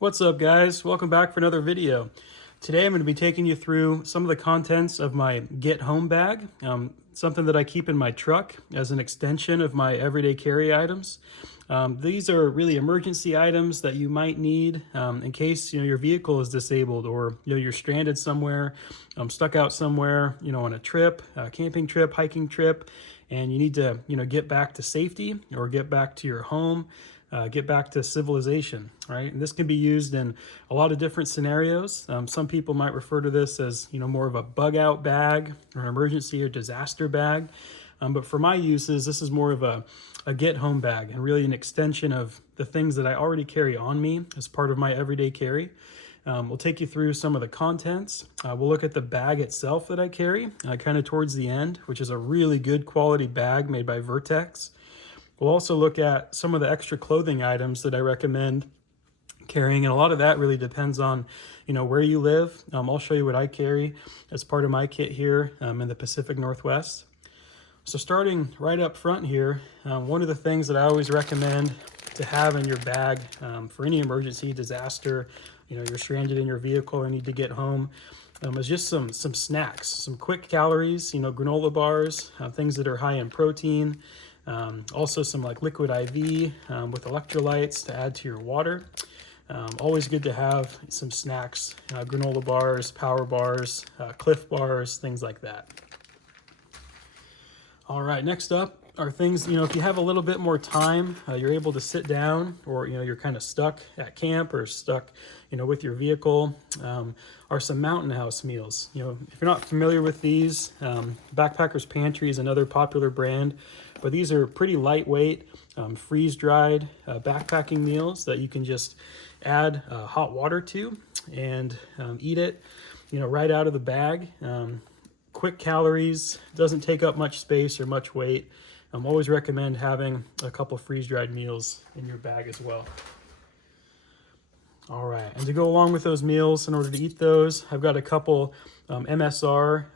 What's up, guys? Welcome back for another video. Today I'm going to be taking you through some of the contents of my Get Home bag, something that I keep in my truck as an extension of my everyday carry items. These are really emergency items that you might need in case your vehicle is disabled, or you're stranded somewhere, stuck out somewhere, on a trip, a camping trip, hiking trip, and you need to get back to safety or get back to your home. Get back to civilization, right? And this can be used in a lot of different scenarios. Some people might refer to this as, more of a bug out bag or an emergency or disaster bag. But for my uses, this is more of a get home bag and really an extension of the things that I already carry on me as part of my everyday carry. We'll take you through some of the contents. We'll look at the bag itself that I carry kind of towards the end, which is a really good quality bag made by Vertex. We'll also look at some of the extra clothing items that I recommend carrying, and a lot of that really depends on, where you live. I'll show you what I carry as part of my kit here in the Pacific Northwest. So starting right up front here, one of the things that I always recommend to have in your bag for any emergency, disaster, you're stranded in your vehicle or need to get home, is just some snacks, some quick calories, granola bars, things that are high in protein. Also some like liquid IV with electrolytes to add to your water. Always good to have some snacks, granola bars, power bars, Cliff bars, things like that. All right, next up are things, if you have a little bit more time, you're able to sit down, or, you're kind of stuck at camp or stuck, with your vehicle, are some Mountain House meals. If you're not familiar with these, Backpacker's Pantry is another popular brand, but these are pretty lightweight, freeze-dried backpacking meals that you can just add hot water to and eat it, right out of the bag. Quick calories, doesn't take up much space or much weight. Always recommend having a couple freeze-dried meals in your bag as well. All right, and to go along with those meals, in order to eat those, I've got a couple MSR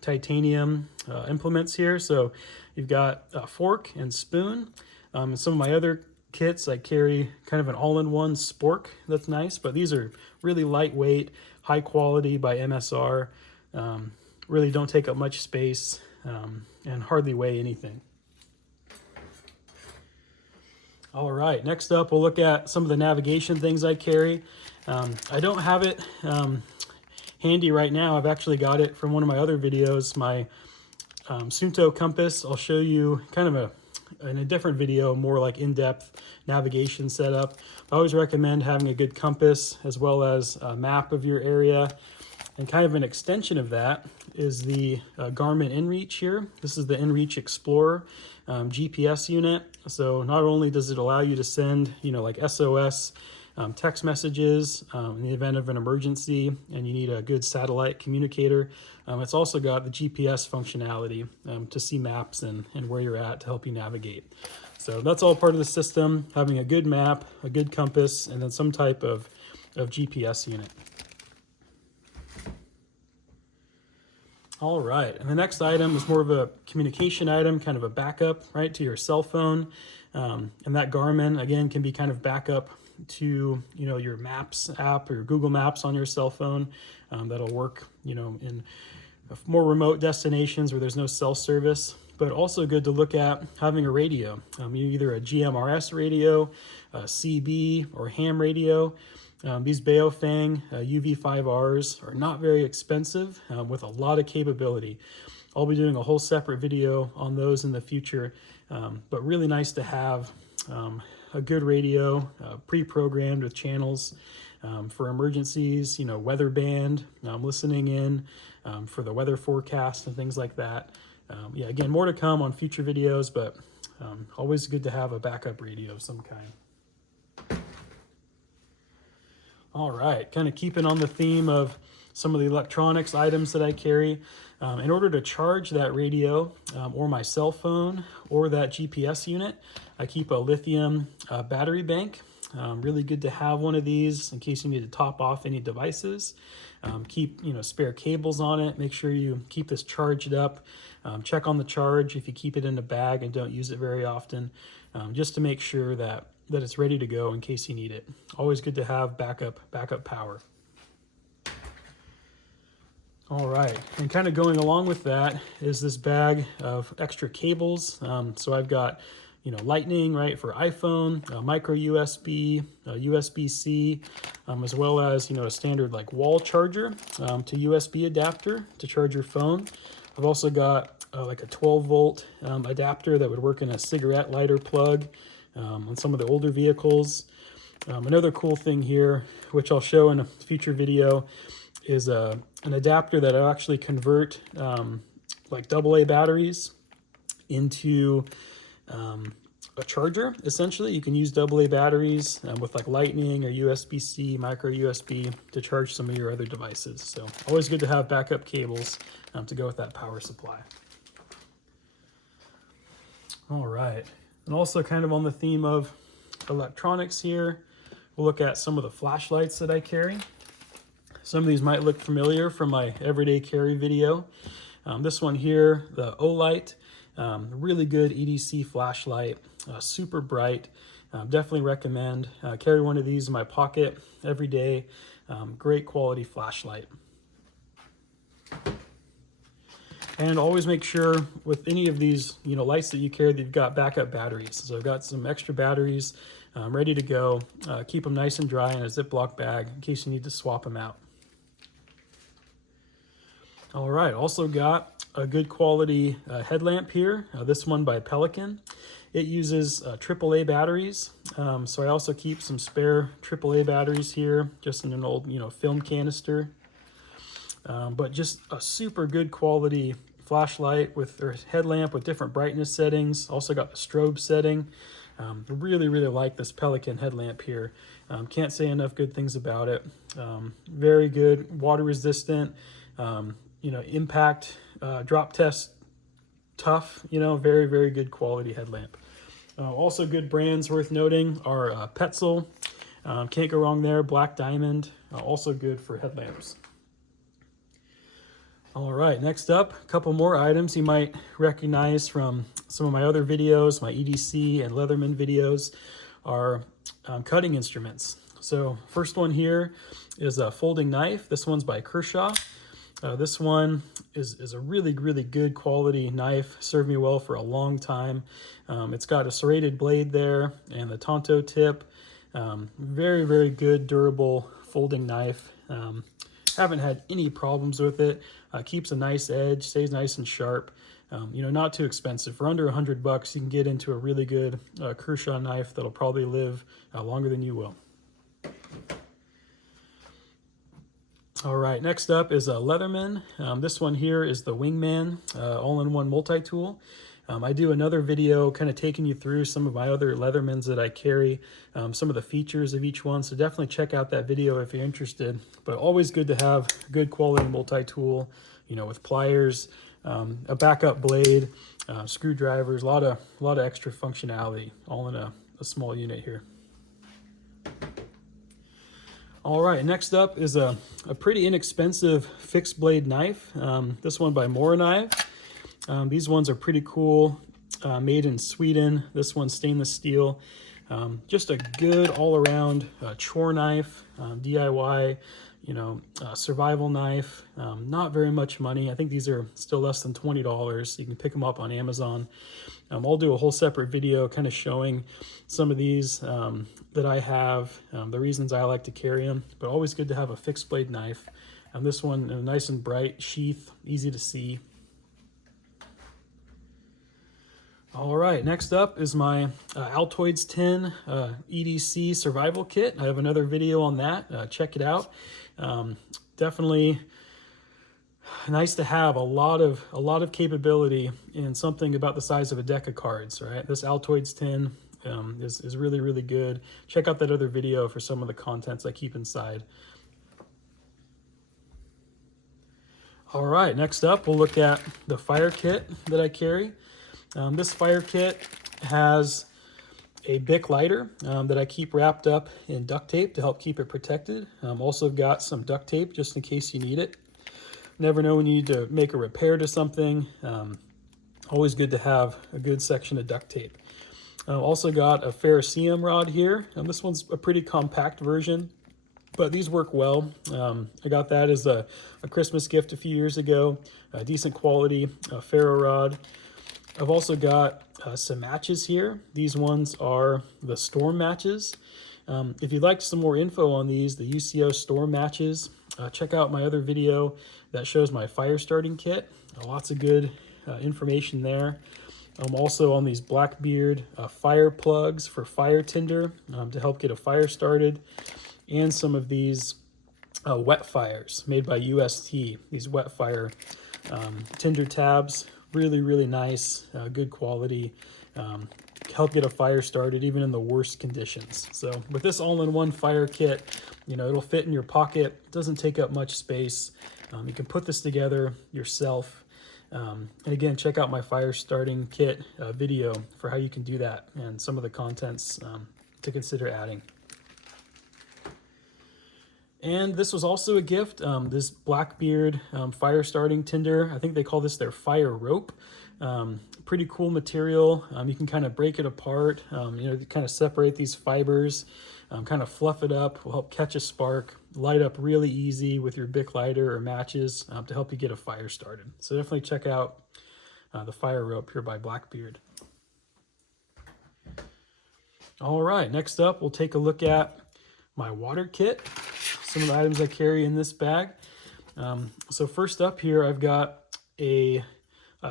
titanium implements here. So you've got a fork and spoon. And some of my other kits, I carry kind of an all-in-one spork that's nice, but these are really lightweight, high quality by MSR. Really don't take up much space and hardly weigh anything. All right, next up we'll look at some of the navigation things I carry. I don't have it handy right now. I've actually got it from one of my other videos, my Sunto compass. I'll show you kind of in a different video, more like in-depth navigation setup. I always recommend having a good compass as well as a map of your area. And kind of an extension of that is the Garmin inReach here. This is the inReach Explorer GPS unit. So not only does it allow you to send, like SOS text messages in the event of an emergency and you need a good satellite communicator, it's also got the GPS functionality to see maps and where you're at to help you navigate. So that's all part of the system, having a good map, a good compass, and then some type of GPS unit. All right, and the next item is more of a communication item, kind of a backup, right, to your cell phone. And that Garmin, again, can be kind of backup to, your Maps app or Google Maps on your cell phone. That'll work, in more remote destinations where there's no cell service. But also good to look at having a radio, either a GMRS radio, a CB, or ham radio. These Baofeng UV5Rs are not very expensive with a lot of capability. I'll be doing a whole separate video on those in the future, but really nice to have a good radio pre-programmed with channels for emergencies, weather band, listening in for the weather forecast and things like that. Yeah, again, more to come on future videos, but always good to have a backup radio of some kind. All right, kind of keeping on the theme of some of the electronics items that I carry. In order to charge that radio or my cell phone or that GPS unit, I keep a lithium battery bank. Really good to have one of these in case you need to top off any devices. Keep spare cables on it. Make sure you keep this charged up. Check on the charge if you keep it in a bag and don't use it very often, just to make sure that that it's ready to go in case you need it. Always good to have backup power. All right, and kind of going along with that is this bag of extra cables. So I've got, lightning, right, for iPhone, micro USB, USB-C, as well as, a standard like wall charger to USB adapter to charge your phone. I've also got like a 12-volt adapter that would work in a cigarette lighter plug on some of the older vehicles. Another cool thing here, which I'll show in a future video, is an adapter that will actually convert like AA batteries into a charger. Essentially, you can use AA batteries with like lightning or USB-C, micro USB to charge some of your other devices. So always good to have backup cables to go with that power supply. All right, and also kind of on the theme of electronics here, we'll look at some of the flashlights that I carry. Some of these might look familiar from my everyday carry video. This one here, the Olight, really good EDC flashlight, super bright. Definitely recommend. Carry one of these in my pocket every day. Great quality flashlight. And always make sure with any of these, lights that you carry, that you've got backup batteries. So I've got some extra batteries ready to go. Keep them nice and dry in a Ziploc bag in case you need to swap them out. All right, also got a good quality headlamp here. This one by Pelican. It uses AAA batteries. So I also keep some spare AAA batteries here, just in an old, film canister. But just a super good quality flashlight with or headlamp with different brightness settings. Also got the strobe setting. Really like this Pelican headlamp here. Can't say enough good things about it. Very good, water resistant. Impact, drop test tough, very good quality headlamp. Also good brands worth noting are Petzl, can't go wrong there, Black Diamond, also good for headlamps. All right, next up, a couple more items you might recognize from some of my other videos, my EDC and Leatherman videos, are cutting instruments. So first one here is a folding knife. This one's by Kershaw. This one is a really good quality knife. Served me well for a long time. It's got a serrated blade there and the Tonto tip. Very good, durable folding knife. Haven't had any problems with it. Keeps a nice edge, stays nice and sharp. Not too expensive. For under $100, you can get into a really good Kershaw knife that'll probably live longer than you will. All right, next up is a Leatherman. This one here is the Wingman all-in-one multi-tool. I do another video kind of taking you through some of my other Leathermans that I carry, some of the features of each one, so definitely check out that video if you're interested. But always good to have good quality multi-tool, with pliers, a backup blade, screwdrivers, a lot of extra functionality, all in a small unit here. All right, next up is a pretty inexpensive fixed blade knife. This one by Moraknife. These ones are pretty cool, made in Sweden. This one's stainless steel. Just a good all-around chore knife, DIY, survival knife. Not very much money. I think these are still less than $20. You can pick them up on Amazon. I'll do a whole separate video kind of showing some of these that I have, the reasons I like to carry them, but always good to have a fixed blade knife. This one, a nice and bright sheath, easy to see. All right, next up is my Altoids 10 EDC survival kit. I have another video on that. Check it out. Definitely nice to have a lot of capability in something about the size of a deck of cards, right? This Altoids 10 is really good. Check out that other video for some of the contents I keep inside. All right, next up we'll look at the fire kit that I carry. This fire kit has a Bic lighter that I keep wrapped up in duct tape to help keep it protected. Also got some duct tape just in case you need it. Never know when you need to make a repair to something. Always good to have a good section of duct tape. Also got a ferrocerium rod here. This one's a pretty compact version, but these work well. I got that as a Christmas gift a few years ago. A decent quality ferro rod. I've also got some matches here. These ones are the storm matches. If you'd like some more info on these, the UCO storm matches, check out my other video that shows my fire starting kit. Lots of good information there. Also on these Blackbeard fire plugs for fire tinder to help get a fire started, and some of these wet fires made by UST. These wet fire tinder tabs, really nice, good quality. Help get a fire started even in the worst conditions. So with this all-in-one fire kit, you know, it'll fit in your pocket, doesn't take up much space. You can put this together yourself. And again, check out my fire starting kit video for how you can do that and some of the contents to consider adding. And this was also a gift, this Blackbeard fire starting tinder. I think they call this their fire rope. Pretty cool material. You can kind of break it apart, you know, kind of separate these fibers, kind of fluff it up, will help catch a spark, light up really easy with your Bic lighter or matches to help you get a fire started. So definitely check out the fire rope here by Blackbeard. All right, next up, we'll take a look at my water kit, some of the items I carry in this bag. So first up here, I've got a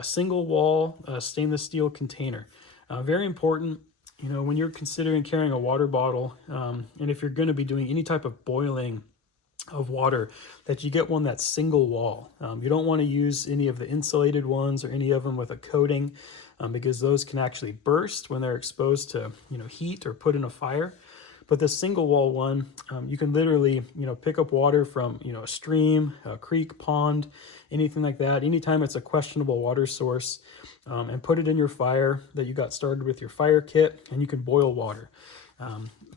single wall stainless steel container. Very important, you know, when you're considering carrying a water bottle, and if you're going to be doing any type of boiling of water, that you get one that's single wall. You don't want to use any of the insulated ones or any of them with a coating, because those can actually burst when they're exposed to, you know, heat or put in a fire. But this single wall one, you can literally, you know, pick up water from, you know, a stream, a creek, pond, anything like that. Anytime it's a questionable water source, and put it in your fire that you got started with your fire kit, and you can boil water.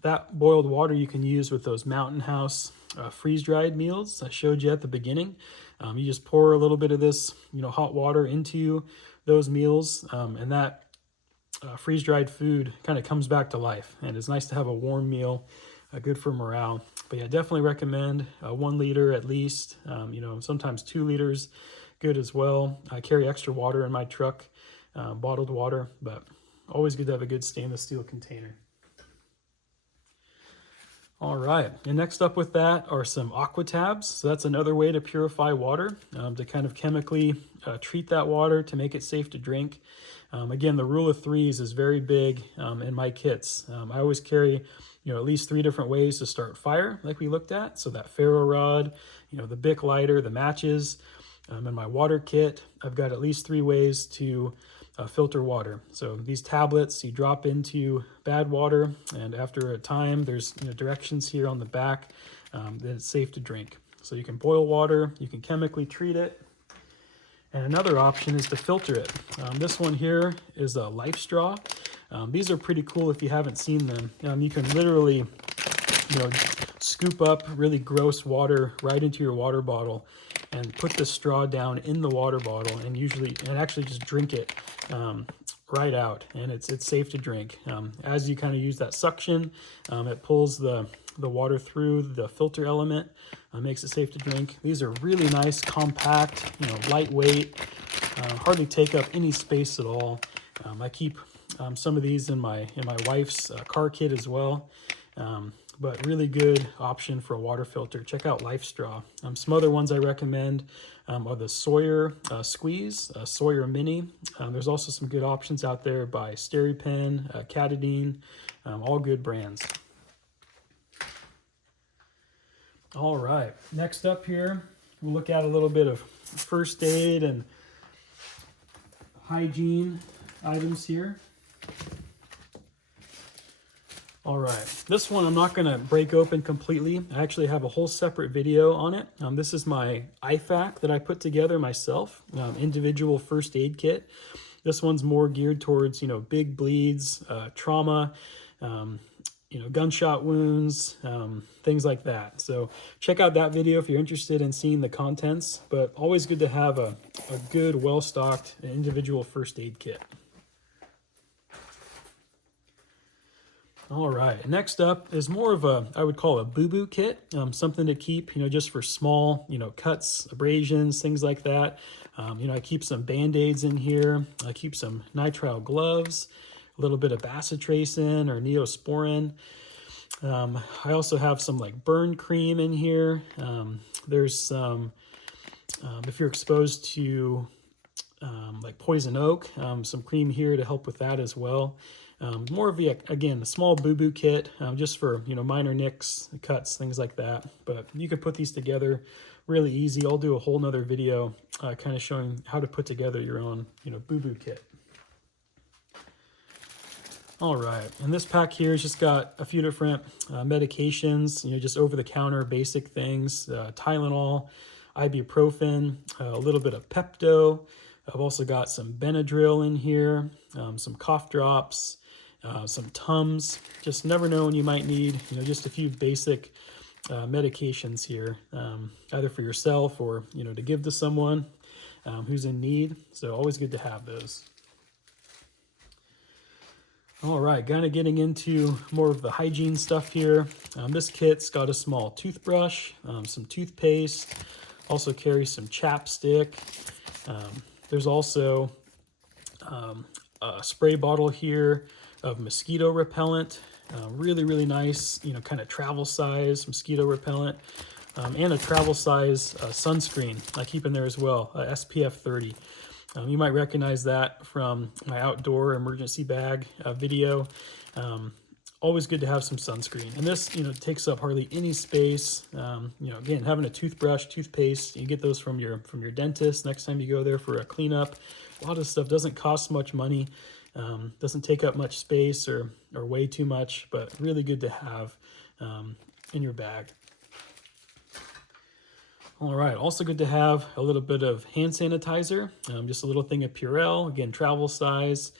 That boiled water you can use with those Mountain House freeze-dried meals I showed you at the beginning. You just pour a little bit of this, you know, hot water into those meals, and that freeze-dried food kind of comes back to life, and it's nice to have a warm meal, good for morale. But yeah, definitely recommend 1 liter at least, you know, sometimes 2 liters, good as well. I carry extra water in my truck, bottled water, but always good to have a good stainless steel container. All right, and next up with that are some aqua tabs. So that's another way to purify water, to kind of chemically treat that water to make it safe to drink. Again, the rule of threes is very big in my kits. I always carry, you know, at least 3 different ways to start fire, like we looked at. So that ferro rod, you know, the Bic lighter, the matches. In my water kit, I've got at least 3 ways to filter water. So these tablets you drop into bad water, and after a time, there's, you know, directions here on the back that it's safe to drink. So you can boil water, you can chemically treat it, and another option is to filter it. This one here is a Life Straw. These are pretty cool if you haven't seen them. You can literally, you know, scoop up really gross water right into your water bottle and put the straw down in the water bottle and actually just drink it right out, and it's safe to drink. As you kind of use that suction, it pulls the water through the filter element, makes it safe to drink. These are really nice, compact, you know, lightweight, hardly take up any space at all. I keep some of these in my wife's car kit as well. But really good option for a water filter. Check out Life Straw. Some other ones I recommend are the Sawyer Squeeze, Sawyer Mini. There's also some good options out there by SteriPen, Katadyn, all good brands. All right, next up here, we'll look at a little bit of first aid and hygiene items here. All right, this one I'm not gonna break open completely. I actually have a whole separate video on it. This is my IFAK that I put together myself, individual first aid kit. This one's more geared towards, you know, big bleeds, trauma, you know, gunshot wounds, things like that. So check out that video if you're interested in seeing the contents, but always good to have a good, well-stocked individual first aid kit. All right, next up is more of a, I would call a boo-boo kit, something to keep, just for small, cuts, abrasions, things like that. I keep some Band-Aids in here. I keep some nitrile gloves, a little bit of bacitracin or neosporin. I also have some like burn cream in here. There's some, if you're exposed to like poison oak, some cream here to help with that as well. More of the, again, a small boo-boo kit, just for, minor nicks, cuts, things like that. But you could put these together really easy. I'll do a whole nother video kind of showing how to put together your own, boo-boo kit. All right, and this pack here has just got a few different medications, just over-the-counter basic things, Tylenol, ibuprofen, a little bit of Pepto. I've also got some Benadryl in here, some cough drops, some Tums. Just never know when you might need, just a few basic medications here, either for yourself or, to give to someone who's in need. So always good to have those. All right, kind of getting into more of the hygiene stuff here. This kit's got a small toothbrush, some toothpaste, also carries some chapstick. There's also a spray bottle here of mosquito repellent, really, really nice, kind of travel size mosquito repellent, and a travel size sunscreen I keep in there as well, SPF 30. You might recognize that from my outdoor emergency bag video. Always good to have some sunscreen. And this, takes up hardly any space. Again, having a toothbrush, toothpaste, you get those from your dentist next time you go there for a cleanup. A lot of stuff doesn't cost much money, doesn't take up much space or way too much, but really good to have in your bag. All right, also good to have a little bit of hand sanitizer, just a little thing of Purell, again, travel size.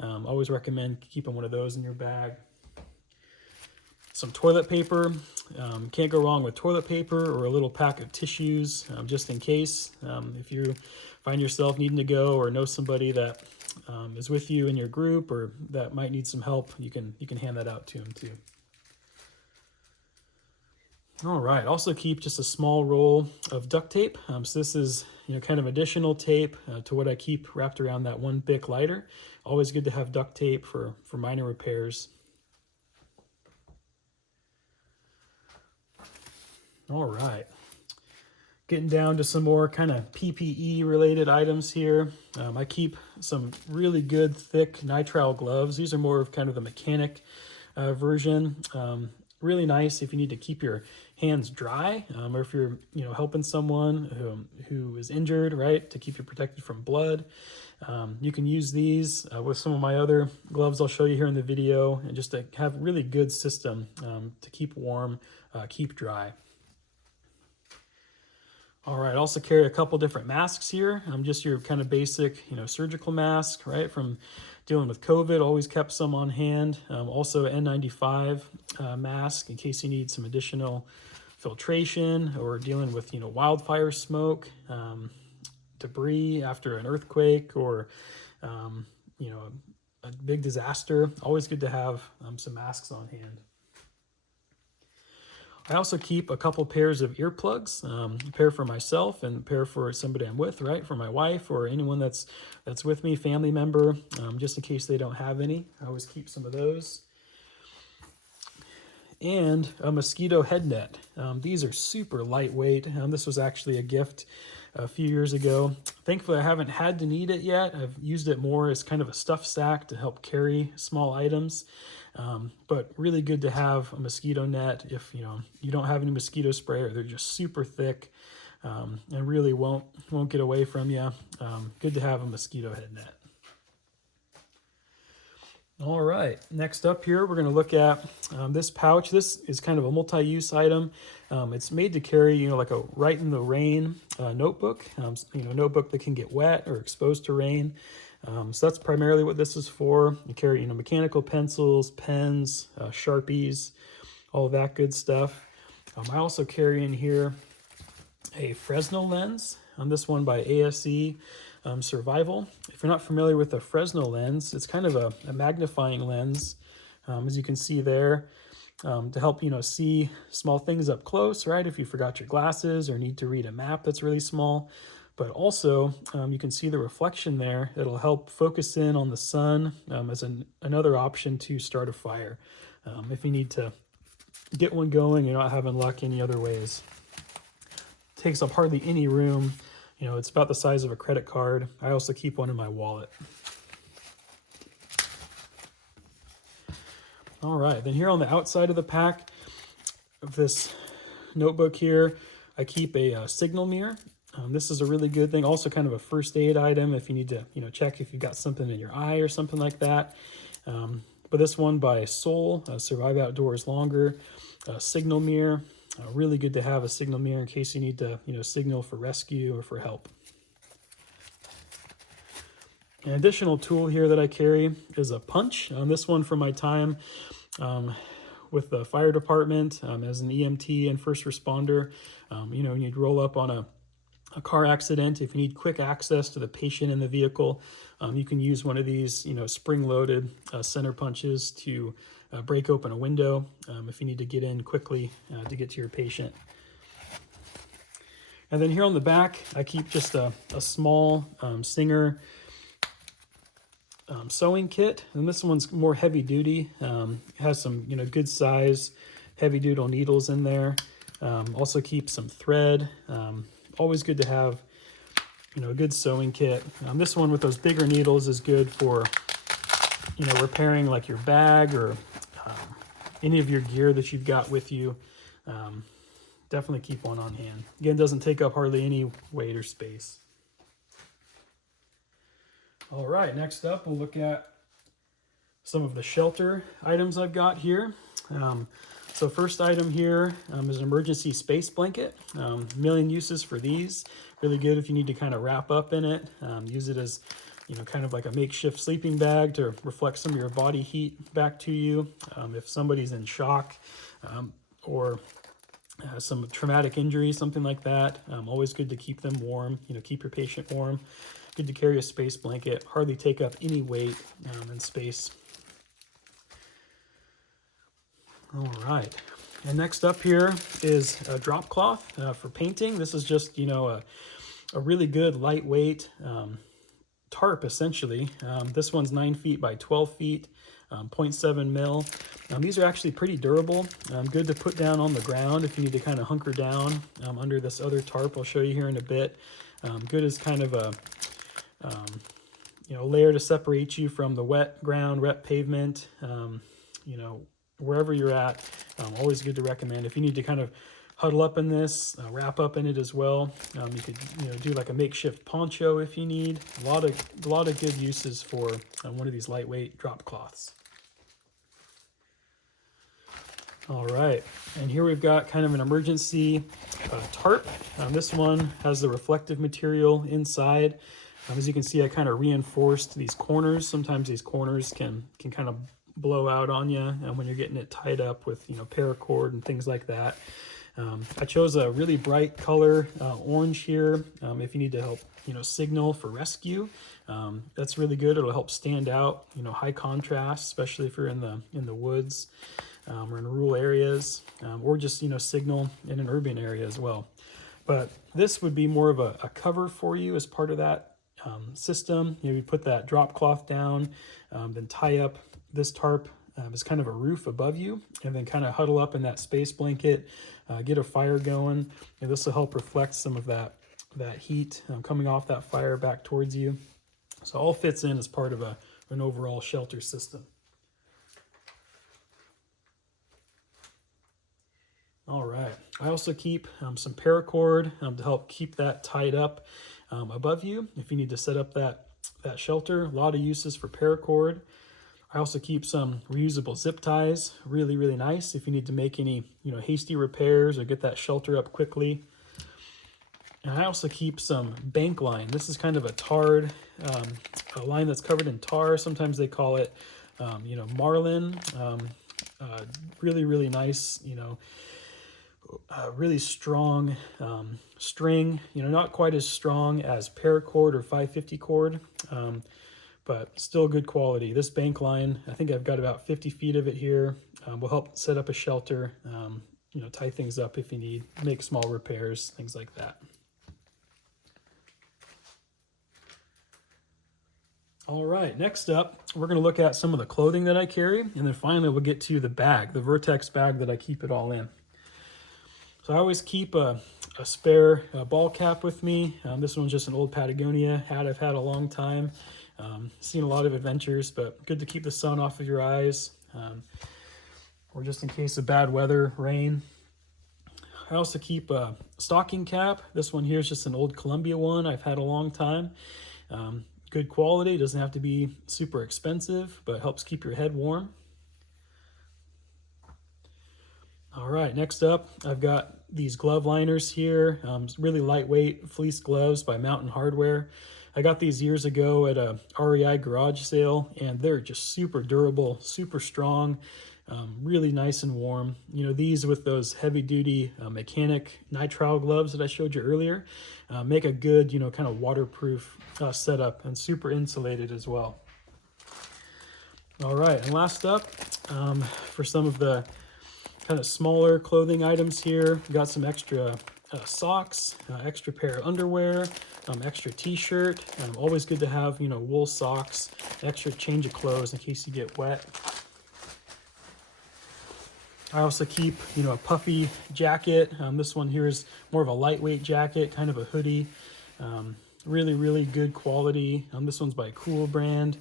Always recommend keeping one of those in your bag. Some toilet paper, can't go wrong with toilet paper or a little pack of tissues, just in case. If you find yourself needing to go or know somebody that is with you in your group or that might need some help, you can hand that out to them too. All right, also keep just a small roll of duct tape. So this is, kind of additional tape to what I keep wrapped around that one Bic lighter. Always good to have duct tape for minor repairs. All right, getting down to some more kind of PPE related items here. I keep some really good thick nitrile gloves. These are more of kind of the mechanic version. Really nice if you need to keep your hands dry, or if you're helping someone who is injured, right, to keep you protected from blood. You can use these with some of my other gloves I'll show you here in the video, and just to have really good system to keep warm, keep dry. All right, also carry a couple different masks here. Just your kind of basic, surgical mask, right, from dealing with COVID, always kept some on hand. Also an N95 mask in case you need some additional filtration or dealing with, wildfire smoke, debris after an earthquake or, a big disaster. Always good to have some masks on hand. I also keep a couple pairs of earplugs, a pair for myself and a pair for somebody I'm with, right? For my wife or anyone that's with me, family member, just in case they don't have any. I always keep some of those. And a mosquito head net. These are super lightweight. This was actually a gift a few years ago. Thankfully, I haven't had to need it yet. I've used it more as kind of a stuff sack to help carry small items. But really good to have a mosquito net if you don't have any mosquito spray or they're just super thick and really won't get away from you. Good to have a mosquito head net. All right, next up here, we're going to look at this pouch. This is kind of a multi-use item. It's made to carry, like a Right in the Rain notebook, notebook that can get wet or exposed to rain. So that's primarily what this is for. You carry, mechanical pencils, pens, Sharpies, all of that good stuff. I also carry in here a Fresnel lens, this one by ASE Survival. If you're not familiar with a Fresnel lens, it's kind of a magnifying lens as you can see there, to help, see small things up close, right? If you forgot your glasses or need to read a map that's really small. But also, you can see the reflection there. It'll help focus in on the sun as another option to start a fire. If you need to get one going, you're not having luck any other ways. It takes up hardly any room. It's about the size of a credit card. I also keep one in my wallet. All right, then here on the outside of the pack of this notebook here, I keep a signal mirror. This is a really good thing, also kind of a first aid item if you need to, check if you've got something in your eye or something like that. But this one by Soul, Survive Outdoors Longer, signal mirror. Really good to have a signal mirror in case you need to, signal for rescue or for help. An additional tool here that I carry is a punch. This one from my time with the fire department as an EMT and first responder. You need to roll up on a car accident. If you need quick access to the patient in the vehicle, you can use one of these, spring-loaded center punches to break open a window if you need to get in quickly to get to your patient. And then here on the back, I keep just a small Singer sewing kit, and this one's more heavy duty. Has some good size heavy duty needles in there. Also keep some thread. Always good to have a good sewing kit. This one with those bigger needles is good for repairing like your bag or any of your gear that you've got with you. Definitely keep one on hand. Again, doesn't take up hardly any weight or space. All right, next up we'll look at some of the shelter items I've got here. So first item here is an emergency space blanket. A million uses for these. Really good if you need to kind of wrap up in it. Use it as kind of like a makeshift sleeping bag to reflect some of your body heat back to you. If somebody's in shock or some traumatic injury, something like that, always good to keep them warm, keep your patient warm. Good to carry a space blanket, hardly take up any weight and space. All right, and next up here is a drop cloth for painting. This is just, a really good lightweight tarp, essentially. This one's 9 feet by 12 feet, 0.7 mil. These are actually pretty durable. Good to put down on the ground if you need to kind of hunker down under this other tarp I'll show you here in a bit. Good as kind of a layer to separate you from the wet ground, wet pavement, wherever you're at. Always good to recommend. If you need to kind of huddle up in this, wrap up in it as well. You could do like a makeshift poncho if you need. A lot of good uses for one of these lightweight drop cloths. All right, and here we've got kind of an emergency tarp. This one has the reflective material inside. As you can see, I kind of reinforced these corners. Sometimes these corners can kind of blow out on you when you're getting it tied up with paracord and things like that. I chose a really bright color, orange here. If you need to help signal for rescue, that's really good. It'll help stand out. High contrast, especially if you're in the woods or in rural areas, or just signal in an urban area as well. But this would be more of a cover for you as part of that system. You put that drop cloth down, then tie up this tarp as kind of a roof above you, and then kind of huddle up in that space blanket, get a fire going. This will help reflect some of that heat coming off that fire back towards you. So all fits in as part of an overall shelter system. All right, I also keep some paracord to help keep that tied up above you if you need to set up that shelter. A lot of uses for paracord. I also keep some reusable zip ties, really, really nice if you need to make any hasty repairs or get that shelter up quickly. And I also keep some bank line. This is kind of a tarred, a line that's covered in tar. Sometimes they call it, marlin. Really, really nice, really strong string. Not quite as strong as paracord or 550 cord, but still good quality. This bank line, I think I've got about 50 feet of it here. Will help set up a shelter, you know, tie things up if you need, make small repairs, things like that. All right, next up, we're going to look at some of the clothing that I carry, and then finally we'll get to the bag, the Vertex bag that I keep it all in. So I always keep a spare ball cap with me. This one's just an old Patagonia hat I've had a long time. Seen a lot of adventures, but good to keep the sun off of your eyes, or just in case of bad weather, rain. I also keep a stocking cap. This one here is just an old Columbia one I've had a long time. Good quality, doesn't have to be super expensive, but helps keep your head warm. All right, next up, I've got these glove liners here. Really lightweight fleece gloves by Mountain Hardware. I got these years ago at a REI garage sale, and they're just super durable, super strong, really nice and warm. You know, these with those heavy-duty mechanic nitrile gloves that I showed you earlier make a good, you know, kind of waterproof setup, and super insulated as well. All right, and last up, for some of the kind of smaller clothing items here, got some extra socks, extra pair of underwear, extra t-shirt. Always good to have, you know, wool socks, extra change of clothes in case you get wet. I also keep, you know, a puffy jacket. This one here is more of a lightweight jacket, kind of a hoodie. Really, really good quality. This one's by Cool brand.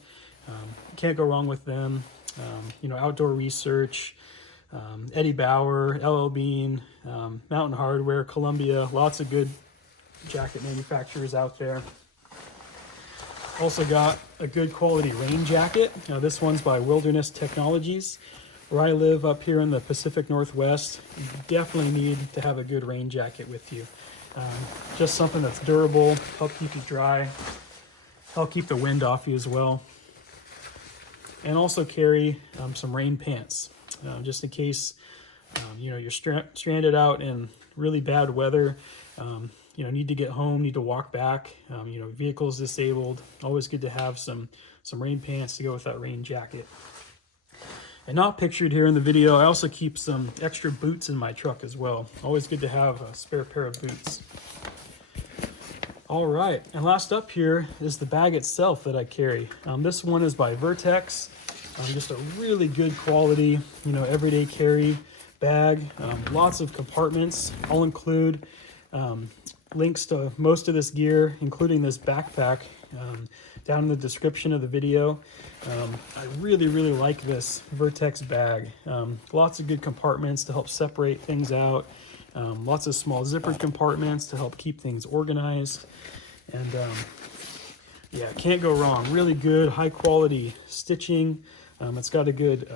Can't go wrong with them. You know, Outdoor Research, Eddie Bauer, LL Bean, Mountain Hardware, Columbia, lots of good jacket manufacturers out there. Also got a good quality rain jacket. This one's by Wilderness Technologies. Where I live up here in the Pacific Northwest, you definitely need to have a good rain jacket with you. Just something that's durable, help keep you dry, help keep the wind off you as well. And also carry some rain pants, just in case you know, you're stranded out in really bad weather, you know, need to get home, need to walk back, you know, vehicle's disabled. Always good to have some rain pants to go with that rain jacket. And not pictured here in the video, I also keep some extra boots in my truck as well. Always good to have a spare pair of boots. All right, and last up here is the bag itself that I carry. This one is by Vertex. Just a really good quality, you know, everyday carry bag. Lots of compartments. I'll include links to most of this gear, including this backpack, down in the description of the video. I really, really like this Vertex bag. Lots of good compartments to help separate things out. Lots of small zippered compartments to help keep things organized. And yeah, can't go wrong. Really good, high quality stitching. It's got a good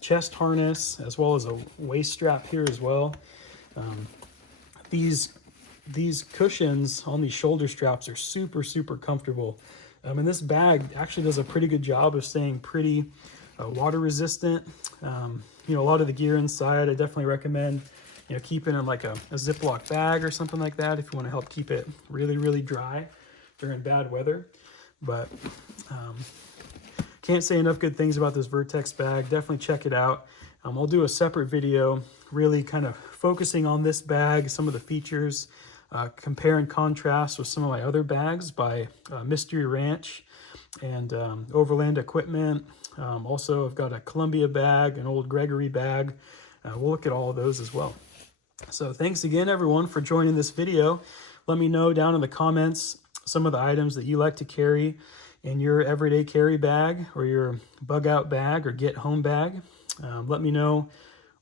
chest harness as well as a waist strap here as well. These cushions on these shoulder straps are super, super comfortable. And this bag actually does a pretty good job of staying pretty water resistant. You know, a lot of the gear inside, I definitely recommend, you know, keeping in like a Ziploc bag or something like that if you want to help keep it really, really dry during bad weather. But can't say enough good things about this Vertex bag. Definitely check it out. I'll do a separate video really kind of focusing on this bag, some of the features, compare and contrast with some of my other bags by Mystery Ranch and Overland Equipment. Also, I've got a Columbia bag, an old Gregory bag. We'll look at all of those as well. So thanks again, everyone, for joining this video. Let me know down in the comments some of the items that you like to carry in your everyday carry bag or your bug out bag or get home bag. Let me know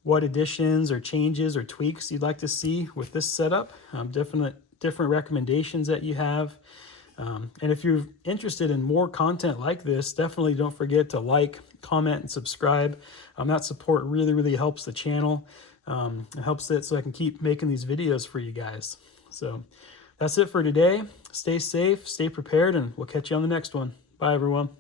what additions or changes or tweaks you'd like to see with this setup. Different recommendations that you have. And if you're interested in more content like this, definitely don't forget to like, comment, and subscribe. That support really, really helps the channel. It helps it so I can keep making these videos for you guys. So that's it for today. Stay safe, stay prepared, and we'll catch you on the next one. Bye, everyone.